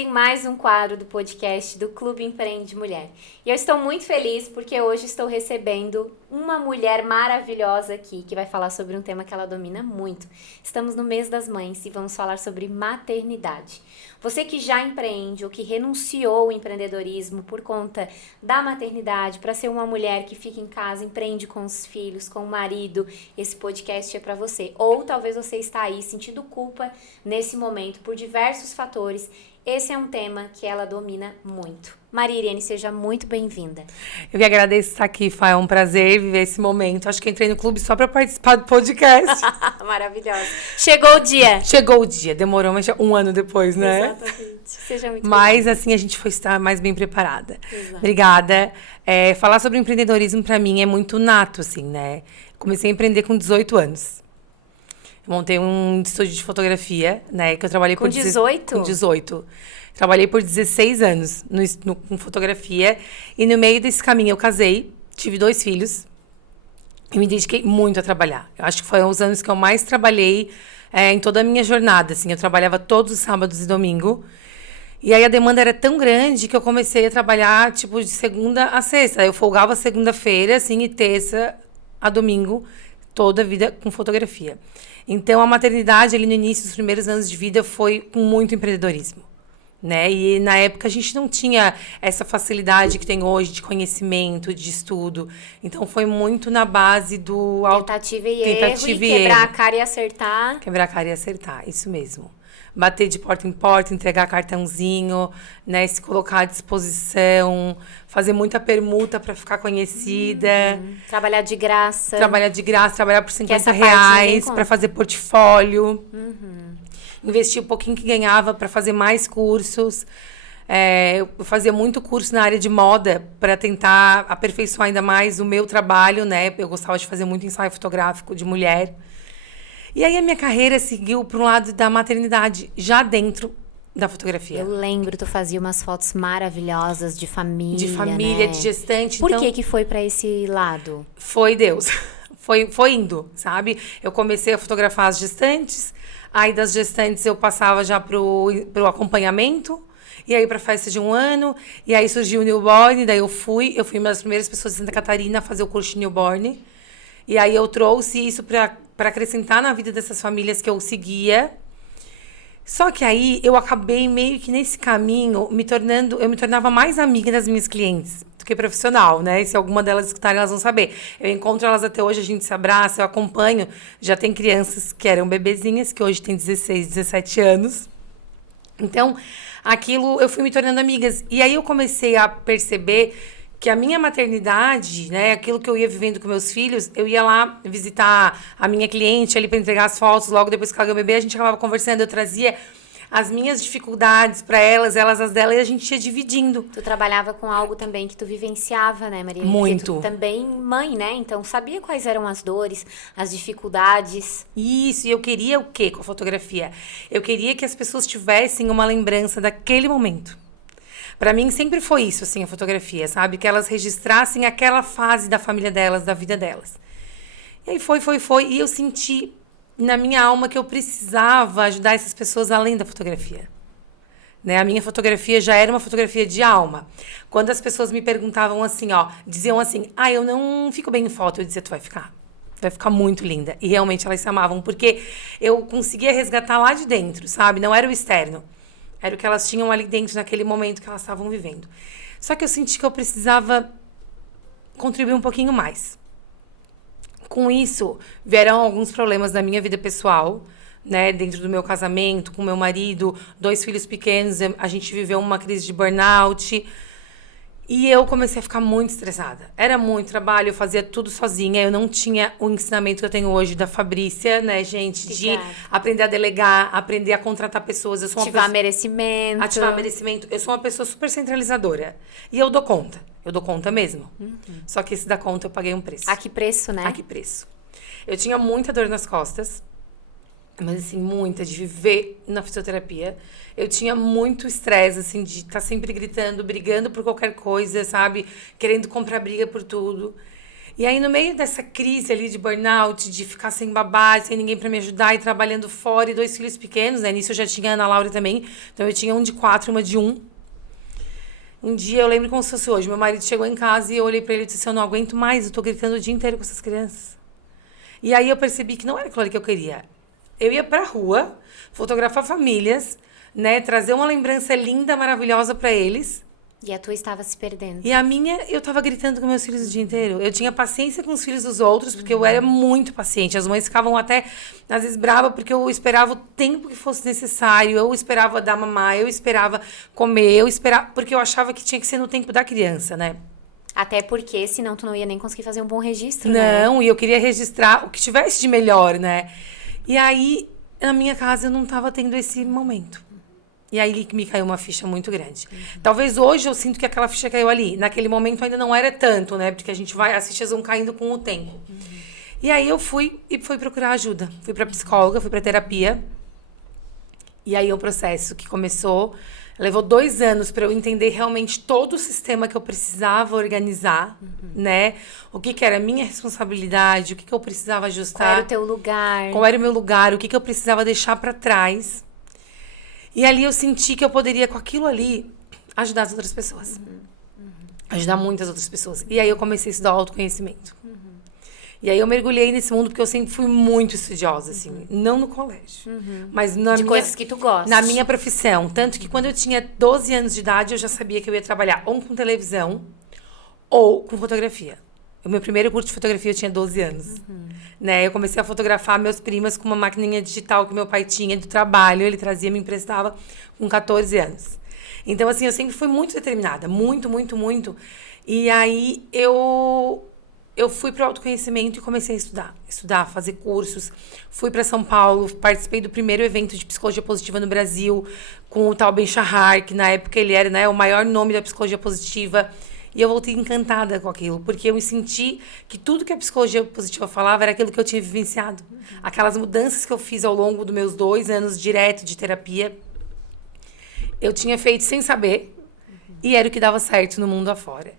em mais um quadro do podcast do Clube Empreende Mulher. E eu estou muito feliz porque hoje estou recebendo uma mulher maravilhosa aqui que vai falar sobre um tema que ela domina muito. Estamos no mês das mães e vamos falar sobre maternidade. Você que já empreende ou que renunciou ao empreendedorismo por conta da maternidade para ser uma mulher que fica em casa, empreende com os filhos, com o marido, esse podcast é para você. Ou talvez você está aí sentindo culpa nesse momento por diversos fatores. Esse é um tema que ela domina muito. Maria Irene, seja muito bem-vinda. Eu que agradeço estar aqui, Fá. É um prazer viver esse momento. Acho que entrei no clube só para participar do podcast. Maravilhosa. Chegou o dia. Chegou o dia. Demorou, mas um ano depois, né? Exatamente. Seja muito Mas bem-vinda. assim a gente foi estar mais bem preparada. Exato. Obrigada. Falar sobre empreendedorismo para mim é muito nato, assim, né? Comecei a empreender com 18 anos. Eu montei um estúdio de fotografia, né? Que eu trabalhei Com 18? Com 18. Trabalhei por 16 anos com fotografia. E no meio desse caminho eu casei, tive 2 filhos. E me dediquei muito a trabalhar. Eu acho que foram os anos que eu mais trabalhei em toda a minha jornada. Assim, eu trabalhava todos os sábados e domingo. E aí a demanda era tão grande que eu comecei a trabalhar, tipo, de segunda a sexta. Eu folgava segunda-feira, assim, e terça a domingo, toda a vida com fotografia. Então, a maternidade, ali no início dos primeiros anos de vida, foi com muito empreendedorismo, né? E na época a gente não tinha essa facilidade que tem hoje de conhecimento, de estudo. Então, foi muito na base do... Tentativa e erro, e quebrar a cara e acertar. Quebrar a cara e acertar, isso mesmo. Bater de porta em porta, entregar cartãozinho, né? Se colocar à disposição, fazer muita permuta para ficar conhecida. Trabalhar de graça. Trabalhar por 50 essa parte ninguém reais conta. para fazer portfólio. Investir um pouquinho que ganhava para fazer mais cursos. Eu fazia muito curso na área de moda para tentar aperfeiçoar ainda mais o meu trabalho, né? Eu gostava de fazer muito ensaio fotográfico de mulher. E aí a minha carreira seguiu para um lado da maternidade, já dentro da fotografia. Eu lembro, tu fazia umas fotos maravilhosas de família, De família, né? de gestante. Por então, que foi pra esse lado? Foi Deus. Foi indo, sabe? Eu comecei a fotografar as gestantes, aí das gestantes eu passava já pro acompanhamento, e aí pra festa de 1 ano, e aí surgiu o newborn, daí eu fui uma das primeiras pessoas de Santa Catarina a fazer o curso de newborn. E aí eu trouxe isso para acrescentar na vida dessas famílias que eu seguia. Só que aí eu acabei meio que nesse caminho eu me tornava mais amiga das minhas clientes do que profissional, né? E se alguma delas escutarem, elas vão saber. Eu encontro elas até hoje, a gente se abraça, eu acompanho. Já tem crianças que eram bebezinhas, que hoje têm 16, 17 anos. Então, aquilo eu fui me tornando amigas. E aí eu comecei a perceber que a minha maternidade, né, aquilo que eu ia vivendo com meus filhos, eu ia lá visitar a minha cliente ali para entregar as fotos, logo depois que ela ganhou o bebê, a gente acabava conversando, eu trazia as minhas dificuldades para elas as delas, e a gente ia dividindo. Tu trabalhava com algo também que tu vivenciava, né, Maria? Muito. Porque tu também mãe, né? Então sabia quais eram as dores, as dificuldades. Isso, e eu queria o quê com a fotografia? Eu queria que as pessoas tivessem uma lembrança daquele momento. Pra mim sempre foi isso, assim, a fotografia, sabe? Que elas registrassem aquela fase da família delas, da vida delas. E aí foi. E eu senti na minha alma que eu precisava ajudar essas pessoas além da fotografia. Né? A minha fotografia já era uma fotografia de alma. Quando as pessoas me perguntavam assim, diziam assim, eu não fico bem em foto. Eu dizia, tu vai ficar. Vai ficar muito linda. E realmente elas se amavam, porque eu conseguia resgatar lá de dentro, sabe? Não era o externo. Era o que elas tinham ali dentro, naquele momento que elas estavam vivendo. Só que eu senti que eu precisava contribuir um pouquinho mais. Com isso, vieram alguns problemas na minha vida pessoal, né? Dentro do meu casamento, com meu marido, 2 filhos pequenos, a gente viveu uma crise de burnout. E eu comecei a ficar muito estressada. Era muito trabalho, eu fazia tudo sozinha. Eu não tinha o ensinamento que eu tenho hoje da Fabrícia, né, gente? De aprender a delegar, aprender a contratar pessoas. Eu sou merecimento. Ativar merecimento. Eu sou uma pessoa super centralizadora. E eu dou conta. Eu dou conta mesmo. Só que esse da conta eu paguei um preço. A que preço, né? A que preço? Eu tinha muita dor nas costas. Mas, assim, muita, de viver na fisioterapia. Eu tinha muito estresse, assim, de estar sempre gritando, brigando por qualquer coisa, sabe? Querendo comprar briga por tudo. E aí, no meio dessa crise ali de burnout, de ficar sem babá, sem ninguém para me ajudar e trabalhando fora, e 2 filhos pequenos, né? Nisso eu já tinha a Ana Laura também. Então, eu tinha um de 4 e uma de 1. Um dia, eu lembro como se fosse hoje, meu marido chegou em casa e eu olhei para ele e disse, eu não aguento mais, eu tô gritando o dia inteiro com essas crianças. E aí, eu percebi que não era aquilo ali que eu queria. Eu ia pra rua, fotografar famílias, né? Trazer uma lembrança linda, maravilhosa para eles. E a tua estava se perdendo. E a minha, eu tava gritando com meus filhos o dia inteiro. Eu tinha paciência com os filhos dos outros, porque eu era muito paciente. As mães ficavam até, às vezes, bravas, porque eu esperava o tempo que fosse necessário. Eu esperava dar mamar, eu esperava comer, eu esperava... Porque eu achava que tinha que ser no tempo da criança, né? Até porque, senão tu não ia nem conseguir fazer um bom registro, né? Não, e eu queria registrar o que tivesse de melhor, né? E aí, na minha casa, eu não tava tendo esse momento. E aí me caiu uma ficha muito grande. Talvez hoje eu sinto que aquela ficha caiu ali. Naquele momento ainda não era tanto, né? Porque a gente vai, as fichas vão caindo com o tempo. E aí eu fui procurar ajuda. Fui pra psicóloga, fui pra terapia. E aí o processo que começou, levou 2 anos para eu entender realmente todo o sistema que eu precisava organizar, né? O que era a minha responsabilidade, o que eu precisava ajustar. Qual era o teu lugar? Qual era o meu lugar, o que eu precisava deixar para trás. E ali eu senti que eu poderia, com aquilo ali, ajudar as outras pessoas. Ajudar muitas outras pessoas. E aí eu comecei a estudar autoconhecimento. E aí eu mergulhei nesse mundo porque eu sempre fui muito estudiosa, assim. Não no colégio, mas na De minha... coisas que tu gosta. Na minha profissão. Tanto que quando eu tinha 12 anos de idade, eu já sabia que eu ia trabalhar ou com televisão ou com fotografia. O meu primeiro curso de fotografia eu tinha 12 anos. Né? Eu comecei a fotografar meus primos com uma maquininha digital que meu pai tinha do trabalho. Ele trazia, me emprestava com 14 anos. Então, assim, eu sempre fui muito determinada. Muito, muito, muito. E aí, eu fui para o autoconhecimento e comecei a estudar. Estudar, fazer cursos. Fui para São Paulo, participei do primeiro evento de psicologia positiva no Brasil, com o tal Ben Shahar, que na época ele era, né, o maior nome da psicologia positiva. E eu voltei encantada com aquilo, porque eu me senti que tudo que a psicologia positiva falava era aquilo que eu tinha vivenciado. Aquelas mudanças que eu fiz ao longo dos meus 2 anos direto de terapia, eu tinha feito sem saber, e era o que dava certo no mundo afora.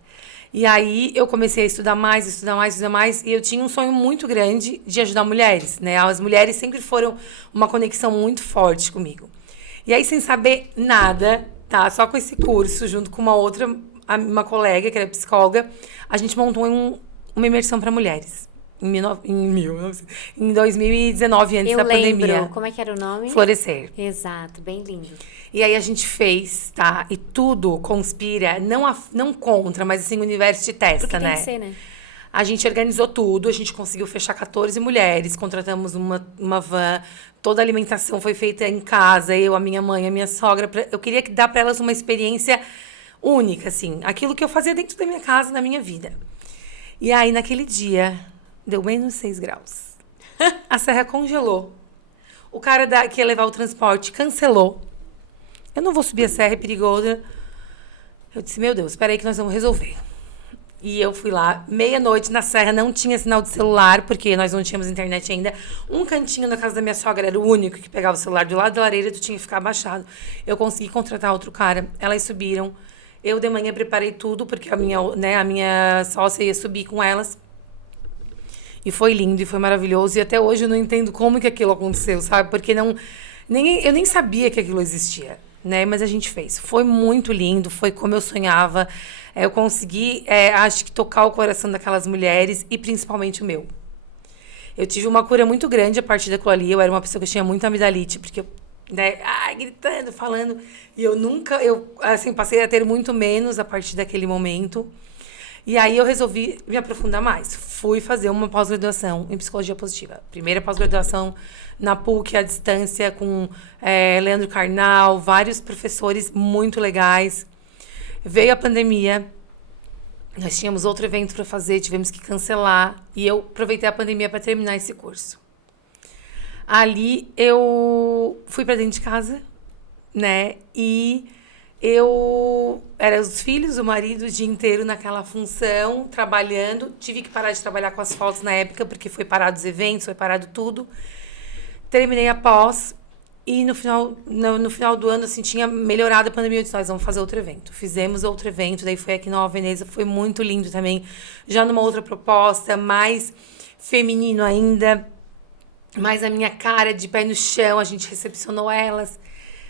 E aí eu comecei a estudar mais, estudar mais, estudar mais, e eu tinha um sonho muito grande de ajudar mulheres, né? As mulheres sempre foram uma conexão muito forte comigo. E aí, sem saber nada, tá? Só com esse curso, junto com uma colega, que era psicóloga, a gente montou uma imersão para mulheres. Em 2019, antes da pandemia. Eu lembro. Como é que era o nome? Florescer. Exato, bem lindo. E aí a gente fez, tá? E tudo conspira, não contra, mas assim, o universo te testa, Porque né? tem que ser, né? A gente organizou tudo, a gente conseguiu fechar 14 mulheres, contratamos uma van, toda a alimentação foi feita em casa, eu, a minha mãe, a minha sogra. Eu queria dar para elas uma experiência única, assim. Aquilo que eu fazia dentro da minha casa, na minha vida. E aí, naquele dia, deu menos 6 graus. A serra congelou. O cara que ia levar o transporte cancelou. Eu não vou subir a serra, é perigoso. Eu disse, meu Deus, espera aí que nós vamos resolver. E eu fui lá, meia-noite na serra, não tinha sinal de celular, porque nós não tínhamos internet ainda. Um cantinho na casa da minha sogra era o único que pegava o celular do lado da lareira, tu tinha que ficar abaixado. Eu consegui contratar outro cara, elas subiram. Eu de manhã preparei tudo, porque a minha sócia ia subir com elas. E foi lindo, e foi maravilhoso. E até hoje eu não entendo como que aquilo aconteceu, sabe? Porque eu nem sabia que aquilo existia, né? Mas a gente fez. Foi muito lindo, foi como eu sonhava. Eu consegui, acho que, tocar o coração daquelas mulheres e principalmente o meu. Eu tive uma cura muito grande a partir daquilo ali. Eu era uma pessoa que tinha muita amidalite, porque eu, né, gritando, falando. E eu passei a ter muito menos a partir daquele momento. E aí eu resolvi me aprofundar mais. Fui fazer uma pós-graduação em psicologia positiva. Primeira pós-graduação na PUC, à distância, com Leandro Carnal, vários professores muito legais. Veio a pandemia, nós tínhamos outro evento para fazer, tivemos que cancelar. E eu aproveitei a pandemia para terminar esse curso. Ali eu fui para dentro de casa, né? E era os filhos, o marido, o dia inteiro naquela função, trabalhando. Tive que parar de trabalhar com as fotos na época, porque foi parado os eventos, foi parado tudo. Terminei a pós E no final do ano, assim, tinha melhorado a pandemia. Eu disse, nós vamos fazer outro evento. Fizemos outro evento, daí foi aqui na Nova Veneza, foi muito lindo também. Já numa outra proposta, mais feminino ainda, mais a minha cara de pé no chão. A gente recepcionou elas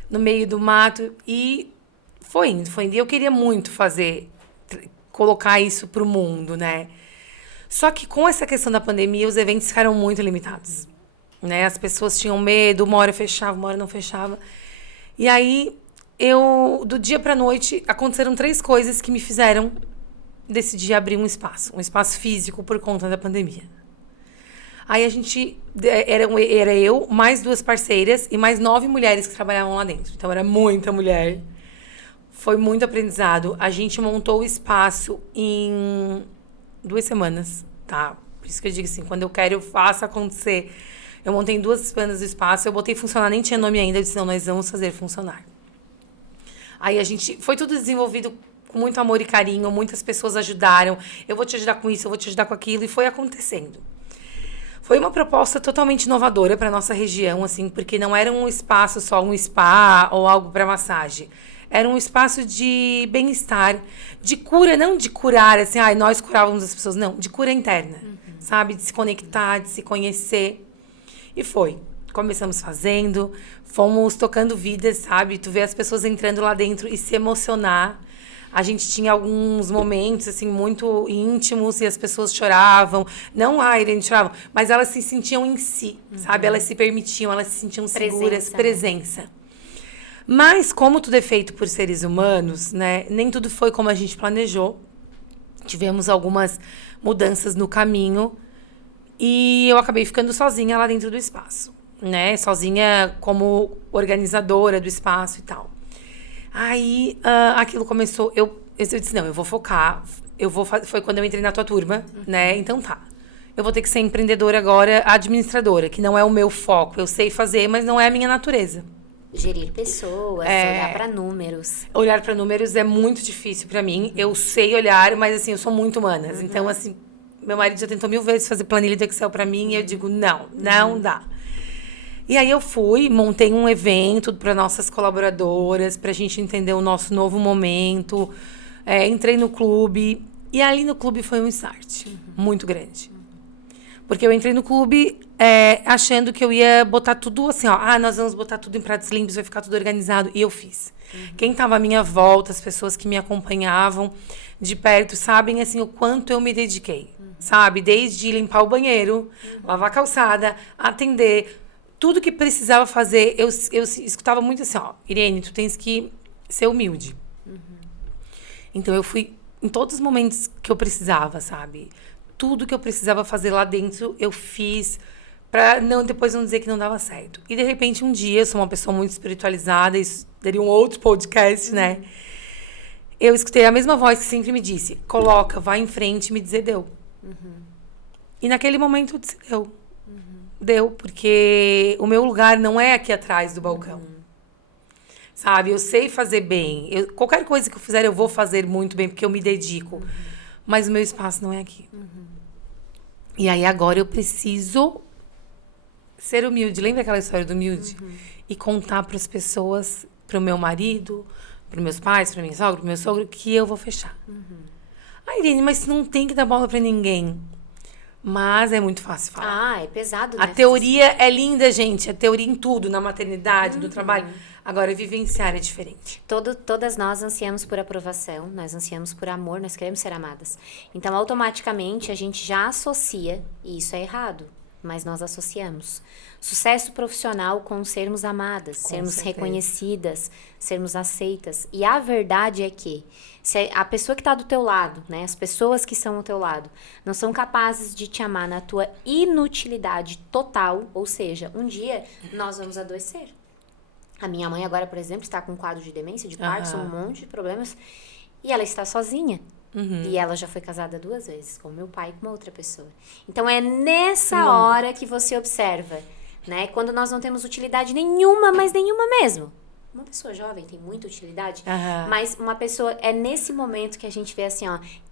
no meio do mato e foi indo, foi indo. E eu queria muito colocar isso pro mundo, né? Só que com essa questão da pandemia, os eventos ficaram muito limitados. Né? As pessoas tinham medo, uma hora fechava, uma hora não fechava. E aí, do dia pra noite, aconteceram 3 coisas que me fizeram decidir abrir um espaço físico por conta da pandemia. Aí a gente, era eu, mais 2 parceiras e mais 9 mulheres que trabalhavam lá dentro. Então era muita mulher. Foi muito aprendizado. A gente montou o espaço em 2 semanas, tá? Por isso que eu digo assim, quando eu quero, eu faço acontecer. Eu montei em 2 semanas o espaço, eu botei funcionar, nem tinha nome ainda, eu disse, não, nós vamos fazer funcionar. Aí foi tudo desenvolvido com muito amor e carinho, muitas pessoas ajudaram, eu vou te ajudar com isso, eu vou te ajudar com aquilo, e foi acontecendo. Foi uma proposta totalmente inovadora para nossa região, assim, porque não era um espaço só, um spa ou algo para massagem. Era um espaço de bem-estar, de cura, não de curar, assim, nós curávamos as pessoas, não, de cura interna, sabe? De se conectar, de se conhecer. E foi. Começamos fazendo, fomos tocando vidas, sabe? Tu vê as pessoas entrando lá dentro e se emocionar. A gente tinha alguns momentos, assim, muito íntimos e as pessoas choravam. Não a Irene chorava, mas elas se sentiam em si, sabe? Elas se permitiam, elas se sentiam seguras, presença. Mas, como tudo é feito por seres humanos, né? Nem tudo foi como a gente planejou. Tivemos algumas mudanças no caminho. E eu acabei ficando sozinha lá dentro do espaço, né? Sozinha como organizadora do espaço e tal. Aí, aquilo começou... Eu disse, não, eu vou focar. Foi quando eu entrei na tua turma, né? Então tá. Eu vou ter que ser empreendedora agora, administradora, que não é o meu foco. Eu sei fazer, mas não é a minha natureza. Gerir pessoas, olhar para números. Olhar para números é muito difícil para mim. Eu sei olhar, mas assim, eu sou muito humanas. Então, assim... Meu marido já tentou 1000 vezes fazer planilha do Excel pra mim e eu digo, não dá. E aí eu montei um evento para nossas colaboradoras, pra gente entender o nosso novo momento. Entrei no clube e ali no clube foi um start muito grande. Porque eu entrei no clube achando que eu ia botar tudo assim, nós vamos botar tudo em pratos limpos, vai ficar tudo organizado. E eu fiz. Quem estava à minha volta, as pessoas que me acompanhavam de perto, sabem assim, o quanto eu me dediquei. Sabe? Desde limpar o banheiro, lavar a calçada, atender. Tudo que precisava fazer, eu escutava muito assim, Irene, tu tens que ser humilde. Então, eu fui em todos os momentos que eu precisava, sabe? Tudo que eu precisava fazer lá dentro, eu fiz pra depois não dizer que não dava certo. E, de repente, um dia, eu sou uma pessoa muito espiritualizada, isso daria um outro podcast, né? Eu escutei a mesma voz que sempre me disse, coloca, vai em frente e me dizer deu. E naquele momento eu disse, deu. Deu, porque o meu lugar não é aqui atrás do balcão. Sabe? Eu sei fazer bem. Qualquer coisa que eu fizer, eu vou fazer muito bem, porque eu me dedico. Mas o meu espaço não é aqui. E aí, agora eu preciso ser humilde. Lembra aquela história do humilde? E contar para as pessoas, para o meu marido, para os meus pais, para minha sogra, para o meu sogro, que eu vou fechar. Irene, mas não tem que dar bola para ninguém. Mas é muito fácil falar. É pesado, né? A teoria é linda, gente. A teoria em tudo, na maternidade, no trabalho. Agora, vivenciar é diferente. Todas nós ansiamos por aprovação, nós ansiamos por amor, nós queremos ser amadas. Então, automaticamente, a gente já associa, e isso é errado, mas nós associamos. Sucesso profissional com sermos amadas, sermos reconhecidas, sermos aceitas. E a verdade é que se a pessoa que está do teu lado, né, as pessoas que são ao teu lado, não são capazes de te amar na tua inutilidade total, ou seja, um dia nós vamos adoecer. A minha mãe agora, por exemplo, está com um quadro de demência, de Parkinson, um monte de problemas, e ela está sozinha. E ela já foi casada 2 vezes, com meu pai e com uma outra pessoa. Então, é nessa hora que você observa, né? Quando nós não temos utilidade nenhuma, mas nenhuma mesmo. Uma pessoa jovem tem muita utilidade, mas uma pessoa... É nesse momento que a gente vê assim,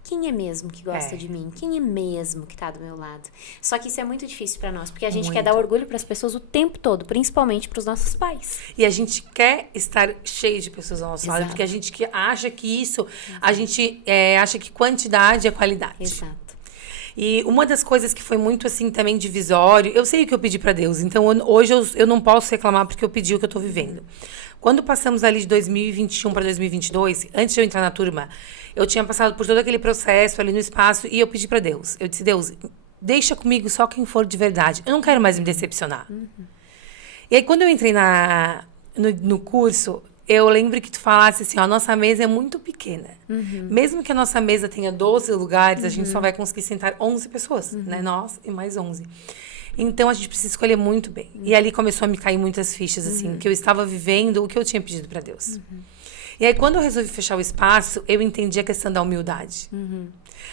quem é mesmo que gosta de mim? Quem é mesmo que tá do meu lado? Só que isso é muito difícil pra nós, porque a gente quer dar orgulho pras pessoas o tempo todo, principalmente pros nossos pais. E a gente quer estar cheio de pessoas ao nosso lado, porque a gente acha que isso, a gente acha que quantidade é qualidade. Exato. E uma das coisas que foi muito, assim, também divisório, eu sei o que eu pedi pra Deus, então hoje eu não posso reclamar porque eu pedi o que eu tô vivendo. Quando passamos ali de 2021 para 2022, antes de eu entrar na turma, eu tinha passado por todo aquele processo ali no espaço e eu pedi pra Deus. Eu disse, Deus, deixa comigo só quem for de verdade. Eu não quero mais me decepcionar. E aí, quando eu entrei no curso, eu lembro que tu falasse assim, ó, a nossa mesa é muito pequena. Mesmo que a nossa mesa tenha 12 lugares, a gente só vai conseguir sentar 11 pessoas, né? Nós e mais 11. Então, a gente precisa escolher muito bem. E ali começou a me cair muitas fichas, assim, que eu estava vivendo o que eu tinha pedido para Deus. E aí, quando eu resolvi fechar o espaço, eu entendi a questão da humildade.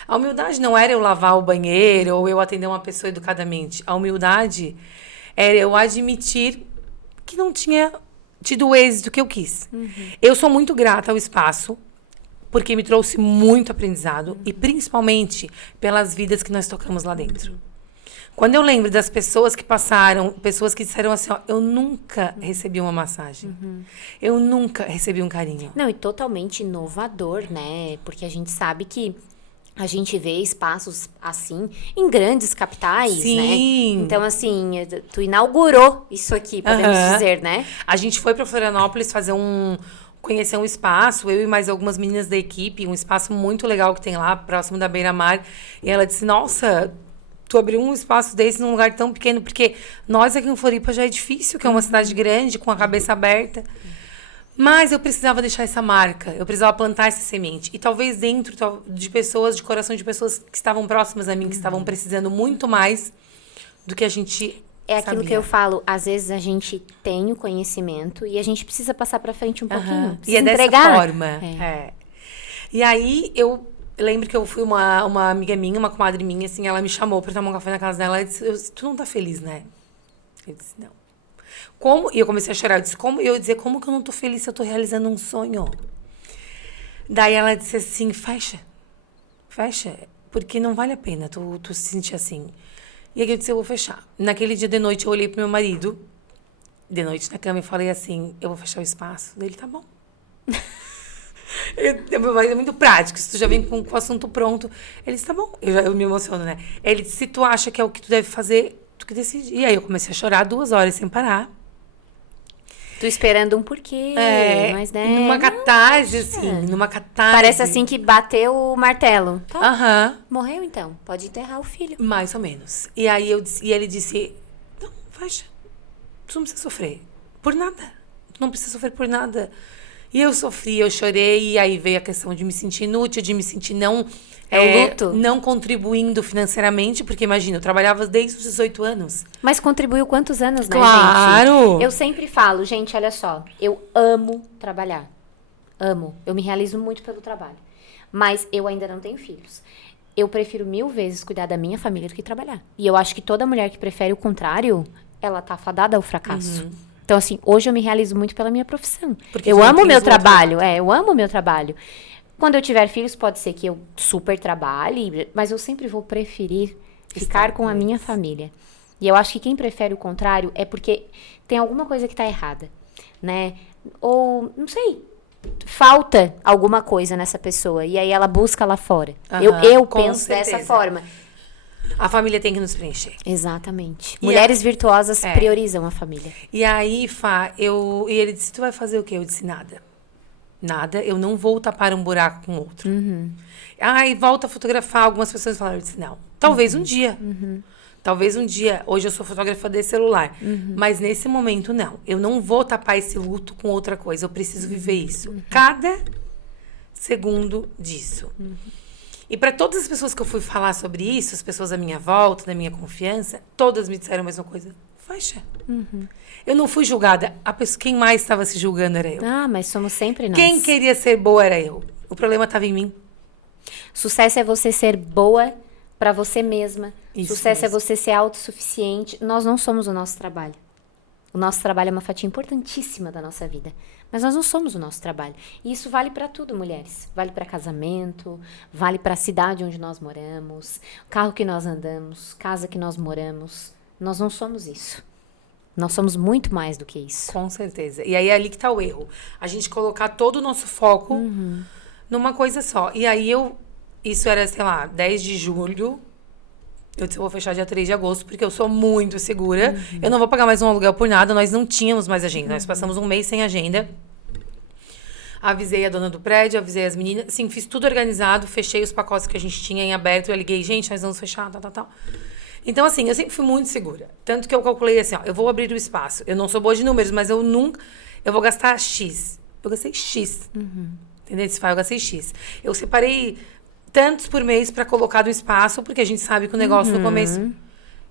A humildade não era eu lavar o banheiro ou eu atender uma pessoa educadamente. A humildade era eu admitir que não tinha tido o êxito que eu quis. Eu sou muito grata ao espaço, porque me trouxe muito aprendizado e principalmente pelas vidas que nós tocamos lá dentro. Quando eu lembro das pessoas que passaram, pessoas que disseram assim, ó, eu nunca recebi uma massagem. Eu nunca recebi um carinho. Não, e totalmente inovador, né? Porque a gente sabe que a gente vê espaços assim em grandes capitais, Sim. né? Então, assim, tu inaugurou isso aqui, podemos dizer, né? A gente foi para Florianópolis conhecer um espaço, eu e mais algumas meninas da equipe, um espaço muito legal que tem lá, próximo da Beira-Mar. E ela disse, nossa, tu abriu um espaço desse num lugar tão pequeno, porque nós aqui em Floripa já é difícil, que é uma cidade grande, com a cabeça aberta. Mas eu precisava deixar essa marca, eu precisava plantar essa semente. E talvez dentro de pessoas, de coração de pessoas que estavam próximas a mim, que estavam precisando muito mais do que a gente É aquilo sabia. que eu falo, às vezes a gente tem o conhecimento e a gente precisa passar pra frente um pouquinho. E Precisa é dessa entregar. forma. E aí, eu lembro que eu fui uma amiga minha, uma comadre minha, assim, ela me chamou pra tomar um café na casa dela. Ela disse, tu não tá feliz, né? Eu disse, não. Como? E eu comecei a chorar. Eu disse, como? E eu dizia, como que eu não tô feliz se eu tô realizando um sonho? Daí ela disse assim, fecha, porque não vale a pena tu se sentir assim. E aí eu disse, eu vou fechar. Naquele dia de noite, eu olhei pro meu marido, de noite na cama, e falei assim, eu vou fechar o espaço. Daí ele, tá bom. Meu marido é muito prático, se tu já vem com o assunto pronto. Ele disse, tá bom. Eu me emociono, né? Ele disse, se tu acha que é o que tu deve fazer, tu que decide. E aí eu comecei a chorar 2 horas sem parar. Tu esperando um porquê, mas né... Numa catarse, assim, numa catarse. Parece assim que bateu o martelo. Tá, Aham. morreu então, pode enterrar o filho. Mais ou menos. E aí ele disse, não, fecha. Tu não precisa sofrer por nada. Tu não precisa sofrer por nada. E eu sofri, eu chorei, e aí veio a questão de me sentir inútil, de me sentir não... o luto. Não contribuindo financeiramente, porque imagina, eu trabalhava desde os 18 anos. Mas contribuiu quantos anos, né, Claro. gente? Eu sempre falo, gente, olha só, eu amo trabalhar. Amo. Eu me realizo muito pelo trabalho. Mas eu ainda não tenho filhos. Eu prefiro 1000 vezes cuidar da minha família do que trabalhar. E eu acho que toda mulher que prefere o contrário, ela tá fadada ao fracasso. Então, assim, hoje eu me realizo muito pela minha profissão. Porque eu tu não amo o tens meu outra- trabalho. Eu amo o meu trabalho. Quando eu tiver filhos, pode ser que eu super trabalhe, mas eu sempre vou preferir ficar com a minha família. E eu acho que quem prefere o contrário é porque tem alguma coisa que tá errada, né? Ou, não sei, falta alguma coisa nessa pessoa. E aí ela busca lá fora. Eu com penso dessa certeza. forma. A família tem que nos preencher. Exatamente. E Mulheres virtuosas priorizam a família. E aí, Fá, e ele disse, tu vai fazer o quê? Eu disse, nada. Nada, eu não vou tapar um buraco com outro. Ai, volta a fotografar. Algumas pessoas falaram, eu disse, não. Talvez um dia. Talvez um dia. Hoje eu sou fotógrafa de celular. Mas nesse momento, não. Eu não vou tapar esse luto com outra coisa. Eu preciso viver isso. Cada segundo disso. E para todas as pessoas que eu fui falar sobre isso, as pessoas à minha volta, da minha confiança, todas me disseram a mesma coisa. Fecha. Eu não fui julgada. Quem mais estava se julgando era eu. Ah, mas somos sempre nós. Quem queria ser boa era eu. O problema estava em mim. Sucesso é você ser boa pra você mesma. Isso Sucesso mesmo. é você ser autossuficiente. Nós não somos o nosso trabalho. O nosso trabalho é uma fatia importantíssima da nossa vida. Mas nós não somos o nosso trabalho. E isso vale para tudo, mulheres. Vale para casamento, vale para a cidade onde nós moramos, carro que nós andamos, casa que nós moramos. Nós não somos isso. Nós somos muito mais do que isso. Com certeza. E aí é ali que tá o erro. A gente colocar todo o nosso foco numa coisa só. E aí isso era, sei lá, 10 de julho. Eu disse, eu vou fechar dia 3 de agosto, porque eu sou muito segura. Eu não vou pagar mais um aluguel por nada. Nós não tínhamos mais agenda. Nós passamos um mês sem agenda. Avisei a dona do prédio, avisei as meninas. Sim, fiz tudo organizado. Fechei os pacotes que a gente tinha em aberto. Eu liguei, gente, nós vamos fechar, tal. Então, assim, eu sempre fui muito segura. Tanto que eu calculei assim, ó, eu vou abrir o espaço. Eu não sou boa de números, mas eu vou gastar X. Eu gastei X. Entendeu? Eu gastei X. Eu separei tantos por mês para colocar no espaço, porque a gente sabe que o negócio no começo...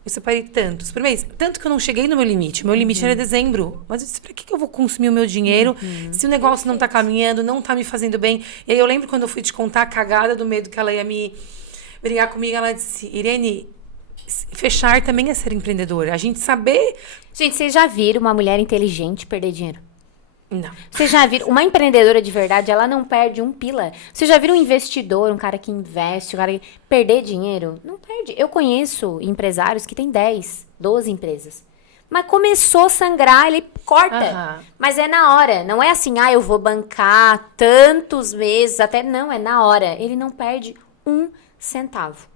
Eu separei tantos por mês. Tanto que eu não cheguei no meu limite. O meu limite era dezembro. Mas eu disse, pra que eu vou consumir o meu dinheiro se o negócio não tá caminhando, não tá me fazendo bem? E aí eu lembro quando eu fui te contar a cagada do medo que ela ia me brigar comigo, ela disse, Irene, fechar também é ser empreendedora. A gente saber... Gente, vocês já viram uma mulher inteligente perder dinheiro? Não. Vocês já viram? Uma empreendedora de verdade, ela não perde um pila. Vocês já viram um investidor, um cara que investe, um cara que perder dinheiro? Não perde. Eu conheço empresários que têm 10, 12 empresas. Mas começou a sangrar, ele corta. Mas é na hora. Não é assim, eu vou bancar tantos meses, até não, é na hora. Ele não perde um centavo.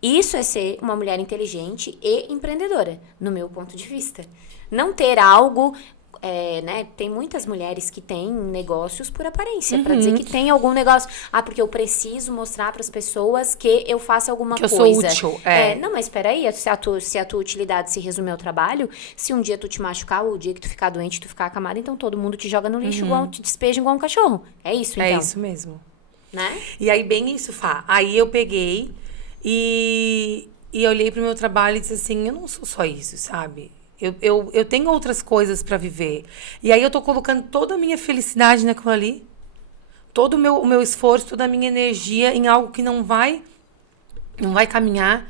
Isso é ser uma mulher inteligente e empreendedora, no meu ponto de vista. Não ter algo... tem muitas mulheres que têm negócios por aparência, pra dizer que tem algum negócio. Porque eu preciso mostrar pras pessoas que eu faço alguma coisa. Que eu sou útil. Não, mas peraí, se a tua utilidade se resume ao trabalho, se um dia tu te machucar, ou o dia que tu ficar doente, tu ficar acamada, então todo mundo te joga no lixo, te despeja igual um cachorro. É isso, então. É isso mesmo. Né? E aí, bem isso, Fá. Aí eu peguei e olhei pro meu trabalho e disse assim, eu não sou só isso, sabe? Eu tenho outras coisas pra viver. E aí eu tô colocando toda a minha felicidade naquilo ali. Todo o meu esforço, toda a minha energia em algo que não vai caminhar.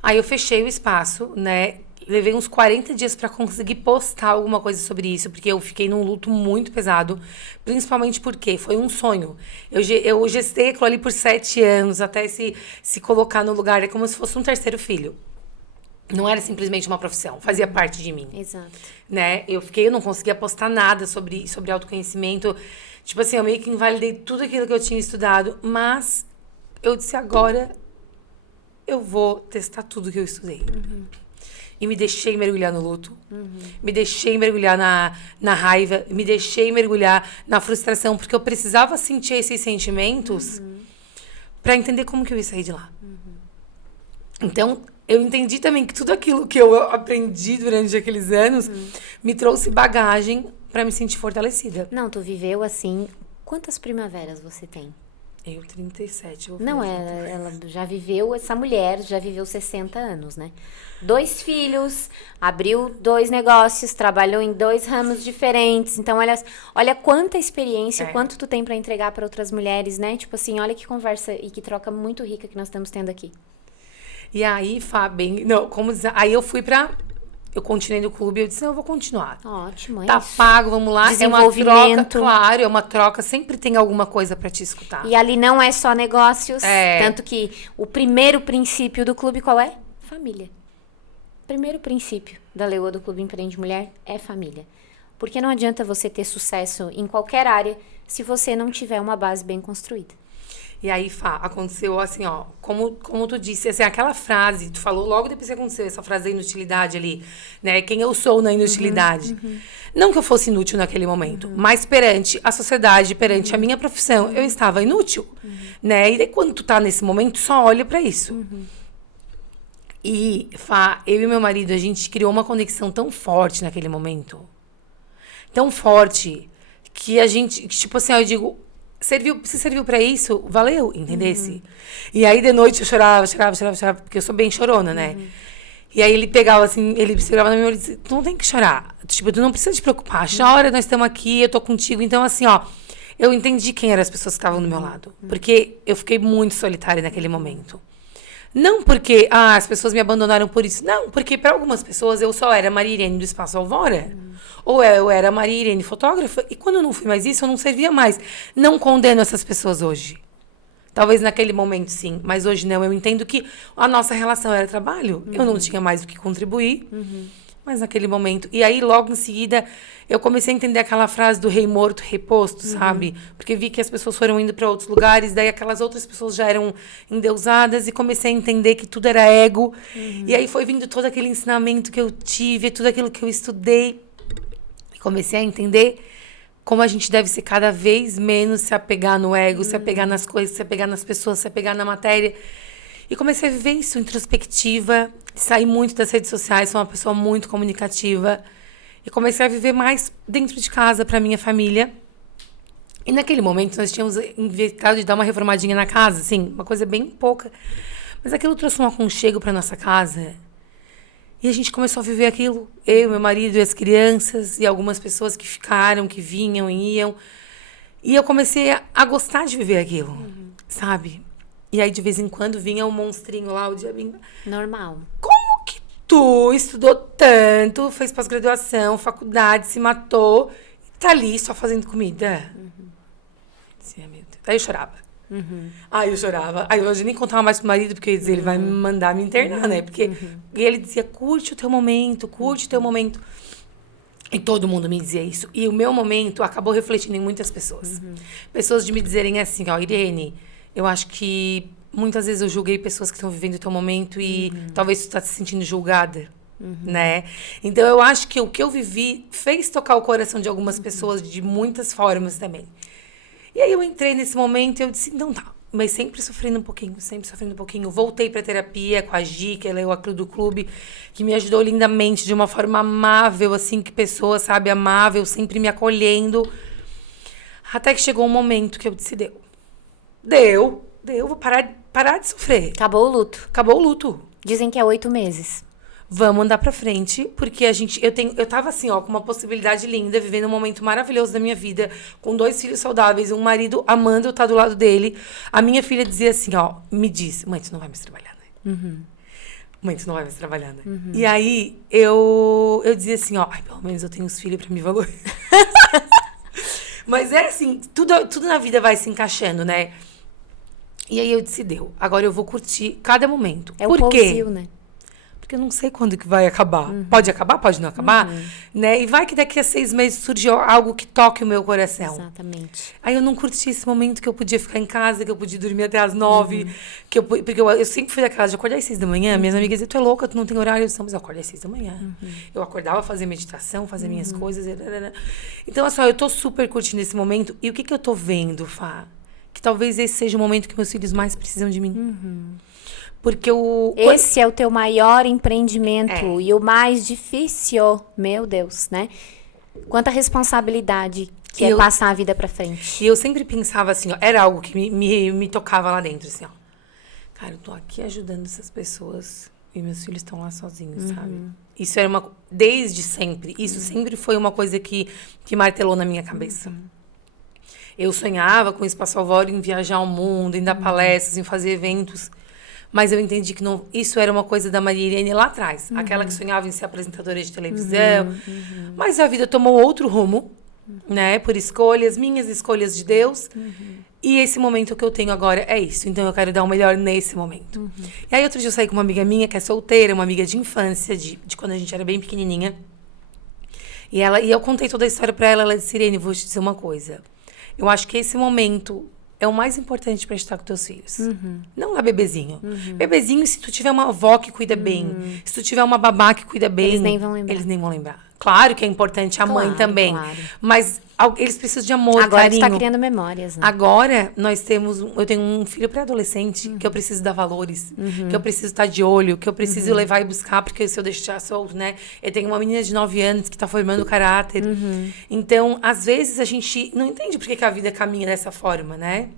Aí eu fechei o espaço, né? Levei uns 40 dias pra conseguir postar alguma coisa sobre isso, porque eu fiquei num luto muito pesado, principalmente porque foi um sonho. Eu gestei aquilo ali por 7 anos, até se colocar no lugar, é como se fosse um terceiro filho. Não era simplesmente uma profissão, fazia parte de mim. Exato. Né? Eu não conseguia postar nada sobre autoconhecimento. Tipo assim, eu meio que invalidei tudo aquilo que eu tinha estudado, mas eu disse, agora eu vou testar tudo que eu estudei. E me deixei mergulhar no luto, me deixei mergulhar na raiva, me deixei mergulhar na frustração, porque eu precisava sentir esses sentimentos para entender como que eu ia sair de lá. Então, eu entendi também que tudo aquilo que eu aprendi durante aqueles anos me trouxe bagagem para me sentir fortalecida. Não, tu viveu assim... Quantas primaveras você tem? Eu, 37. Não, ela já viveu... Essa mulher já viveu 60 anos, né? 2 filhos, abriu 2 negócios, trabalhou em 2 ramos diferentes. Então, olha quanta experiência, quanto tu tem para entregar para outras mulheres, né? Tipo assim, olha que conversa e que troca muito rica que nós estamos tendo aqui. E aí, Fábio, aí eu continuei no clube, eu disse, não, eu vou continuar. Ótimo, é tá isso. pago, vamos lá. Desenvolvimento. É uma troca, claro, é uma troca, sempre tem alguma coisa pra te escutar. E ali não é só negócios, tanto que o primeiro princípio do clube qual é? Família. Primeiro princípio da Leoa do Clube Empreende Mulher é família. Porque não adianta você ter sucesso em qualquer área se você não tiver uma base bem construída. E aí, Fá, aconteceu assim, ó, como tu disse, assim, aquela frase, tu falou logo depois que aconteceu essa frase da inutilidade ali, né? Quem eu sou na inutilidade. Não que eu fosse inútil naquele momento, mas perante a sociedade, perante a minha profissão, eu estava inútil, né? E daí, quando tu tá nesse momento, só olha pra isso. E, Fá, eu e meu marido, a gente criou uma conexão tão forte naquele momento. Tão forte, que a gente, tipo assim, ó, eu digo... Se serviu pra isso, valeu, entendesse? E aí, de noite, eu chorava, porque eu sou bem chorona, né? E aí, ele pegava assim, ele segurava na minha mão e disse, tu não tem que chorar. Tipo, tu não precisa te preocupar. Chora, nós estamos aqui, eu tô contigo. Então, assim, ó, eu entendi quem eram as pessoas que estavam do meu lado. Porque eu fiquei muito solitária naquele momento. Não porque, as pessoas me abandonaram por isso. Não, porque para algumas pessoas eu só era Maria Irene do Espaço Alvora. Ou eu era a Maria Irene, fotógrafa, e quando eu não fui mais isso, eu não servia mais. Não condeno essas pessoas hoje. Talvez naquele momento, sim. Mas hoje não. Eu entendo que a nossa relação era trabalho. Eu não tinha mais o que contribuir. Mas naquele momento... E aí, logo em seguida, eu comecei a entender aquela frase do rei morto, rei posto, sabe? Porque vi que as pessoas foram indo para outros lugares. Daí, aquelas outras pessoas já eram endeusadas. E comecei a entender que tudo era ego. E aí, foi vindo todo aquele ensinamento que eu tive. Tudo aquilo que eu estudei. E comecei a entender como a gente deve ser cada vez menos se apegar no ego, se apegar nas coisas, se apegar nas pessoas, se apegar na matéria. E comecei a viver isso, introspectiva, saí muito das redes sociais, sou uma pessoa muito comunicativa. E comecei a viver mais dentro de casa, para minha família. E naquele momento, nós tínhamos inventado de dar uma reformadinha na casa, assim, uma coisa bem pouca. Mas aquilo trouxe um aconchego para nossa casa. E a gente começou a viver aquilo, eu, meu marido e as crianças, e algumas pessoas que ficaram, que vinham e iam. E eu comecei a gostar de viver aquilo, sabe? E aí, de vez em quando, vinha um monstrinho lá, o diabinho. Normal. Como que tu estudou tanto, fez pós-graduação, faculdade, se matou, e tá ali só fazendo comida? Dizia, meu Deus. Aí eu chorava. Aí eu chorava. Aí hoje eu nem contava mais pro marido, porque eu ia dizer, ele vai me mandar me internar, né? Porque e ele dizia, curte o teu momento, curte o teu momento. E todo mundo me dizia isso. E o meu momento acabou refletindo em muitas pessoas. Pessoas de me dizerem assim, ó, Irene, eu acho que muitas vezes eu julguei pessoas que estão vivendo o teu momento e talvez tu tá se sentindo julgada, né? Então eu acho que o que eu vivi fez tocar o coração de algumas pessoas de muitas formas também. E aí eu entrei nesse momento e eu disse, então tá, mas sempre sofrendo um pouquinho, sempre sofrendo um pouquinho. Voltei pra terapia com a Gi, que ela é o acru do clube, que me ajudou lindamente, de uma forma amável, assim, que pessoa, sabe, amável, sempre me acolhendo. Até que chegou um momento que eu disse, Deu, vou parar de sofrer. Acabou o luto. Acabou o luto. Dizem que é 8 meses. Vamos andar pra frente, porque eu tava assim, ó, com uma possibilidade linda, vivendo um momento maravilhoso da minha vida, com 2 filhos saudáveis, um marido amando eu estar do lado dele. A minha filha dizia assim, ó, me disse, mãe, tu não vai mais trabalhar, né? Mãe, tu não vai mais trabalhar, né? E aí, eu dizia assim, ó, ai, pelo menos eu tenho os filhos pra me valorizar. Mas é assim, tudo na vida vai se encaixando, né? E aí eu disse, agora eu vou curtir cada momento. É o Por quê? pousio, né? Porque eu não sei quando que vai acabar. Pode acabar, pode não acabar, né? E vai que daqui a 6 meses surge algo que toque o meu coração. Exatamente. Aí eu não curti esse momento que eu podia ficar em casa, que eu podia dormir até às 9, porque eu sempre fui daquela de acordar às 6 da manhã. Minhas amigas diziam, tu é louca, tu não tem horário. Eu disse, mas eu acordo às 6 da manhã. Eu acordava, fazia meditação, fazia minhas coisas. Então, assim, ó, eu tô super curtindo esse momento. E o que eu tô vendo, Fá? Que talvez esse seja o momento que meus filhos mais precisam de mim. Porque Esse é o teu maior empreendimento e o mais difícil, meu Deus, né? Quanta responsabilidade que é passar a vida pra frente. E eu sempre pensava assim, ó, era algo que me tocava lá dentro, assim, ó. Cara, eu tô aqui ajudando essas pessoas e meus filhos estão lá sozinhos, sabe? Isso era desde sempre, isso sempre foi uma coisa que martelou na minha cabeça. Eu sonhava com o Espaço Alvoro em viajar ao mundo, em dar palestras, em fazer eventos. Mas eu entendi que isso era uma coisa da Maria Irene lá atrás. Aquela que sonhava em ser apresentadora de televisão. Mas a vida tomou outro rumo, né? Por escolhas, minhas escolhas de Deus. E esse momento que eu tenho agora é isso. Então eu quero dar o melhor nesse momento. E aí outro dia eu saí com uma amiga minha, que é solteira, uma amiga de infância, de quando a gente era bem pequenininha. E eu contei toda a história pra ela. Ela disse, Irene, vou te dizer uma coisa. Eu acho que esse momento é o mais importante pra estar com teus filhos. Não lá bebezinho. Bebezinho, se tu tiver uma avó que cuida bem, se tu tiver uma babá que cuida bem... Eles nem vão lembrar. Eles nem vão lembrar. Claro que é importante a mãe também. Claro. Mas eles precisam de amor, agora carinho. Agora tu tá criando memórias, né? Agora, eu tenho um filho pré-adolescente que eu preciso dar valores, que eu preciso estar de olho, que eu preciso levar e buscar, porque se eu deixar solto, né? Eu tenho uma menina de 9 anos que tá formando caráter. Então, às vezes, a gente não entende por que a vida caminha dessa forma, né?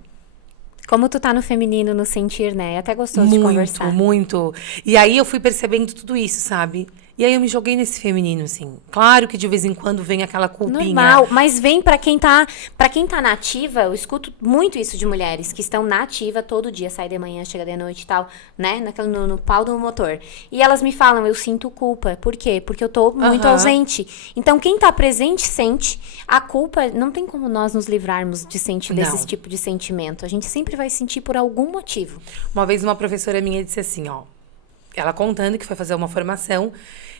Como tu tá no feminino, no sentir, né? É até gostoso de conversar. Muito. E aí eu fui percebendo tudo isso, sabe? E aí eu me joguei nesse feminino, assim. Claro que de vez em quando vem aquela culpinha. Normal, mas vem pra quem tá na ativa, eu escuto muito isso de mulheres que estão na ativa todo dia, sai de manhã, chega de noite e tal, né, no pau do motor. E elas me falam, eu sinto culpa. Por quê? Porque eu tô muito ausente. Então, quem tá presente sente. A culpa, não tem como nós nos livrarmos de sentir desse tipo de sentimento. A gente sempre vai sentir por algum motivo. Uma vez uma professora minha disse assim, ó, ela contando que foi fazer uma formação,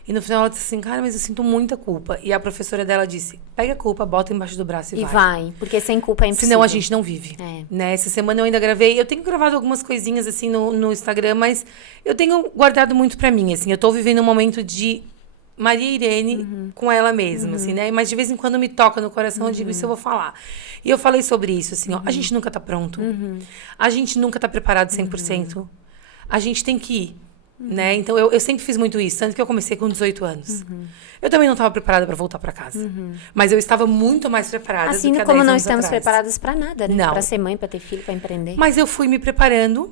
e no final ela disse assim, cara, mas eu sinto muita culpa. E a professora dela disse, pega a culpa, bota embaixo do braço e vai. E vai, porque sem culpa é impossível. Senão a gente não vive. Né? Essa semana eu ainda gravei, eu tenho gravado algumas coisinhas assim no Instagram, mas eu tenho guardado muito pra mim, assim. Eu tô vivendo um momento de Maria Irene com ela mesma, assim, né? Mas de vez em quando me toca no coração, eu digo, isso eu vou falar. E eu falei sobre isso, assim, ó, a gente nunca tá pronto. A gente nunca tá preparado 100%. A gente tem que ir. Né? Então, eu sempre fiz muito isso, tanto que eu comecei com 18 anos. Eu também não estava preparada para voltar para casa. Mas eu estava muito mais preparada assim do que há 10 como anos não estamos atrás. preparadas para nada, né? Não. Para ser mãe, para ter filho, para empreender. Mas eu fui me preparando,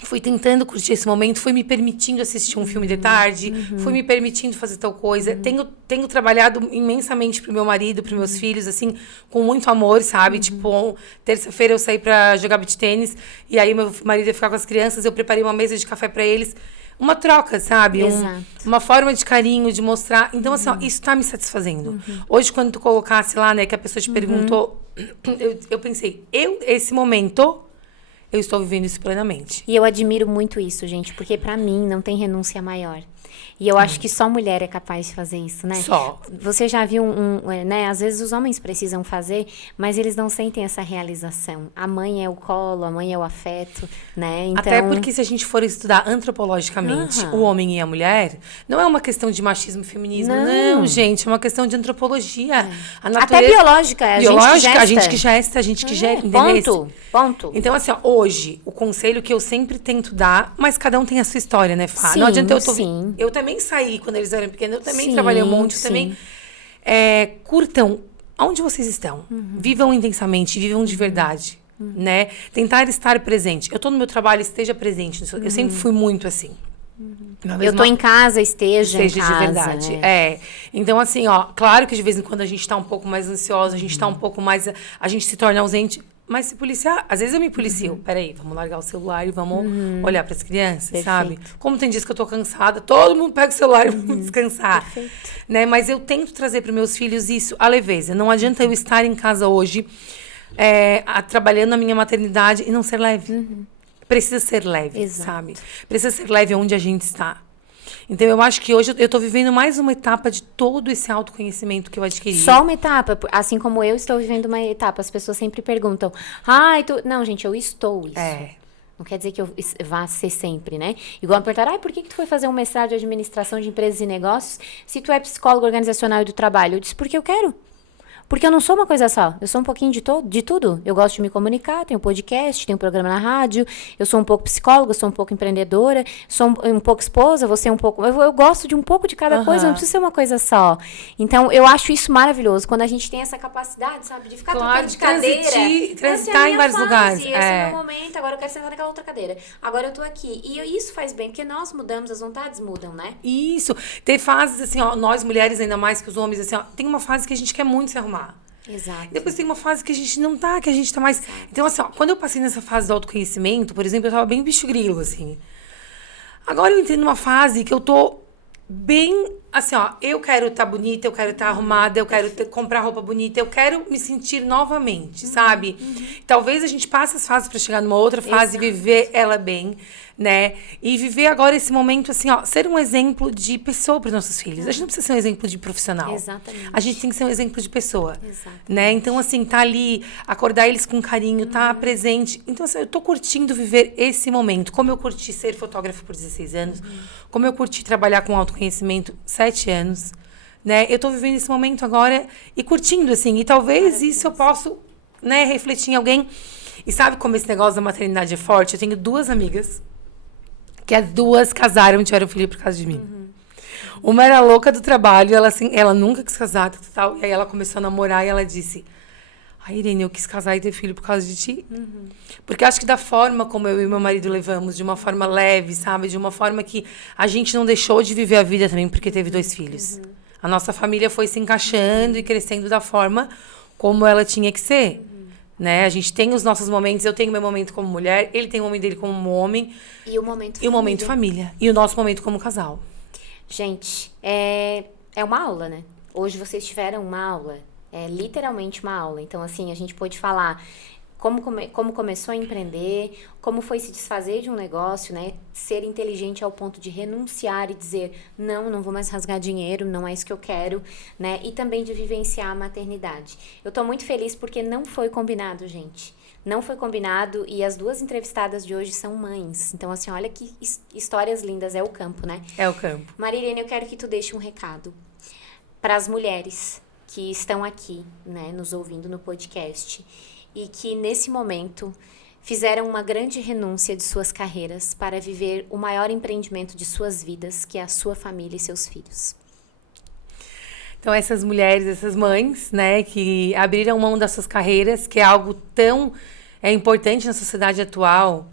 fui tentando curtir esse momento, fui me permitindo assistir um filme de tarde, fui me permitindo fazer tal coisa. Tenho trabalhado imensamente pro meu marido, pros meus filhos, assim, com muito amor, sabe? Tipo, terça-feira eu saí pra jogar beach tênis, e aí meu marido ia ficar com as crianças, eu preparei uma mesa de café pra eles. Uma troca, sabe? Uma forma de carinho, de mostrar. Então, assim, ó, isso tá me satisfazendo. Hoje, quando tu colocasse lá, né, que a pessoa te perguntou, eu pensei, esse momento, eu estou vivendo isso plenamente. E eu admiro muito isso, gente, porque pra mim não tem renúncia maior. E eu acho que só mulher é capaz de fazer isso, né? Só. Você já viu né? Às vezes os homens precisam fazer, mas eles não sentem essa realização. A mãe é o colo, a mãe é o afeto, né? Então... Até porque se a gente for estudar antropologicamente o homem e a mulher, não é uma questão de machismo e feminismo, não, gente. É uma questão de antropologia. A natureza... Até biológica, a gente que gesta, a gente que gera, entendeu? Ponto. Então, assim, ó, hoje, o conselho que eu sempre tento dar, mas cada um tem a sua história, né, Fá? Sim, não adianta eu também saí quando eles eram pequenos, eu também trabalhei um monte, eu também... curtam onde vocês estão. Vivam intensamente, vivam de verdade, né? Tentar estar presente. Eu tô no meu trabalho, esteja presente. Eu sempre fui muito assim. Eu tô em casa, esteja em casa. De verdade. Então, assim, ó, claro que de vez em quando a gente tá um pouco mais ansiosa, a gente tá um pouco mais... A gente se torna ausente... Mas se policiar, às vezes eu me policio. Peraí, vamos largar o celular e vamos olhar para as crianças, Perfeito. sabe? Como tem dias que eu tô cansada, todo mundo pega o celular e vamos descansar. Perfeito. Né? Mas eu tento trazer para meus filhos isso, a leveza. Não adianta eu estar em casa hoje, trabalhando na minha maternidade e não ser leve. Precisa ser leve, sabe? Precisa ser leve onde a gente está. Então, eu acho que hoje eu tô vivendo mais uma etapa de todo esse autoconhecimento que eu adquiri. Só uma etapa, assim como eu estou vivendo uma etapa. As pessoas sempre perguntam, não, gente, eu estou isso. Não quer dizer que eu vá ser sempre, né? Igual perguntar, por que tu foi fazer um mestrado de administração de empresas e negócios se tu é psicólogo organizacional e do trabalho? Eu disse, porque eu quero. Porque eu não sou uma coisa só, eu sou um pouquinho de tudo. Eu gosto de me comunicar, tenho podcast, tenho programa na rádio, eu sou um pouco psicóloga, sou um pouco empreendedora, sou um pouco esposa, você um pouco... Eu gosto de um pouco de cada coisa, não precisa ser uma coisa só. Então, eu acho isso maravilhoso, quando a gente tem essa capacidade, sabe, de ficar trocando de cadeira. Transitar em vários lugares. Esse é o meu momento, agora eu quero sentar naquela outra cadeira. Agora eu tô aqui. E isso faz bem, porque nós mudamos, as vontades mudam, né? Isso. Tem fases, assim, ó, nós mulheres ainda mais que os homens, assim, ó, tem uma fase que a gente quer muito se arrumar. Exato. Depois tem uma fase que a gente não tá, que a gente tá mais... Então, assim, ó, quando eu passei nessa fase do autoconhecimento, por exemplo, eu tava bem bicho grilo, assim. Agora eu entrei numa fase que eu tô bem... Assim, ó, eu quero estar bonita, eu quero estar arrumada, eu quero comprar roupa bonita, eu quero me sentir novamente, sabe? Talvez a gente passe as fases pra chegar numa outra fase e viver ela bem, né? E viver agora esse momento, assim, ó, ser um exemplo de pessoa para os nossos filhos. A gente não precisa ser um exemplo de profissional. Exatamente. A gente tem que ser um exemplo de pessoa. Exatamente. Né? Então, assim, tá ali, acordar eles com carinho, tá presente. Então, assim, eu tô curtindo viver esse momento. Como eu curti ser fotógrafo por 16 anos, como eu curti trabalhar com autoconhecimento 7 anos, né? Eu tô vivendo esse momento agora e curtindo, assim. E talvez isso eu possa, né, refletir em alguém. E sabe como esse negócio da maternidade é forte? Eu tenho 2 amigas que as 2 casaram e tiveram filho por causa de mim. Uma era louca do trabalho, ela nunca quis casar, tal, e aí ela começou a namorar e ela disse, Ai, Irene, eu quis casar e ter filho por causa de ti. Porque acho que da forma como eu e meu marido levamos, de uma forma leve, sabe? De uma forma que a gente não deixou de viver a vida também porque teve 2 filhos. A nossa família foi se encaixando e crescendo da forma como ela tinha que ser. Né? A gente tem os nossos momentos, eu tenho meu momento como mulher, ele tem o momento dele como homem. E o momento E o momento família. E o nosso momento como casal. Gente, é uma aula, né? Hoje vocês tiveram uma aula. É literalmente uma aula. Então, assim, a gente pôde falar como começou a empreender, como foi se desfazer de um negócio, né? Ser inteligente ao ponto de renunciar e dizer, não vou mais rasgar dinheiro, não é isso que eu quero, né? E também de vivenciar a maternidade. Eu tô muito feliz porque não foi combinado, gente. Não foi combinado e as 2 entrevistadas de hoje são mães. Então, assim, olha que histórias lindas. É o campo, né? É o campo. Marilene, eu quero que tu deixe um recado para as mulheres que estão aqui, né, nos ouvindo no podcast e que, nesse momento, fizeram uma grande renúncia de suas carreiras para viver o maior empreendimento de suas vidas, que é a sua família e seus filhos. Então, essas mulheres, essas mães, né, que abriram mão das suas carreiras, que é algo tão importante na sociedade atual,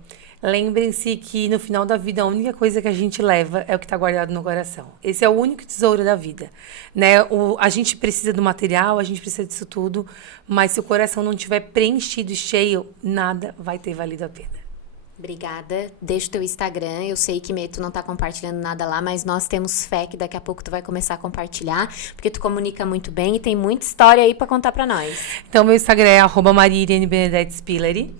lembrem-se que no final da vida a única coisa que a gente leva é o que está guardado no coração. Esse é o único tesouro da vida, né? A gente precisa do material, a gente precisa disso tudo, mas se o coração não estiver preenchido e cheio, nada vai ter valido a pena. Obrigada. Deixa o teu Instagram. Eu sei que tu não tá compartilhando nada lá, mas nós temos fé que daqui a pouco tu vai começar a compartilhar, porque tu comunica muito bem e tem muita história aí pra contar pra nós. Então, meu Instagram é @mariairenebenedettespilleri.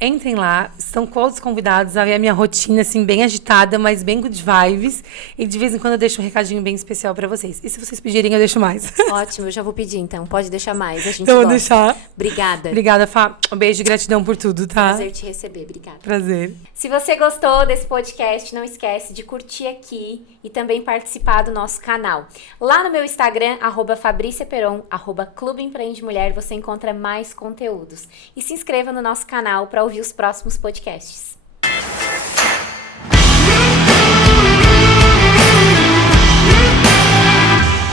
Entrem lá, estão todos convidados a ver a minha rotina, assim, bem agitada, mas bem good vibes. E de vez em quando eu deixo um recadinho bem especial pra vocês. E se vocês pedirem, eu deixo mais. Ótimo, eu já vou pedir, então. Pode deixar mais, a gente Então, gosta. vou deixar. Obrigada. Obrigada, Fá. Um beijo e gratidão por tudo, tá? Prazer te receber, obrigada. Prazer. Se você gostou desse podcast, não esquece de curtir aqui e também participar do nosso canal. Lá no meu Instagram, @FabríciaPeron, @Clube Empreende Mulher, você encontra mais conteúdos. E se inscreva no nosso canal para ouvir os próximos podcasts.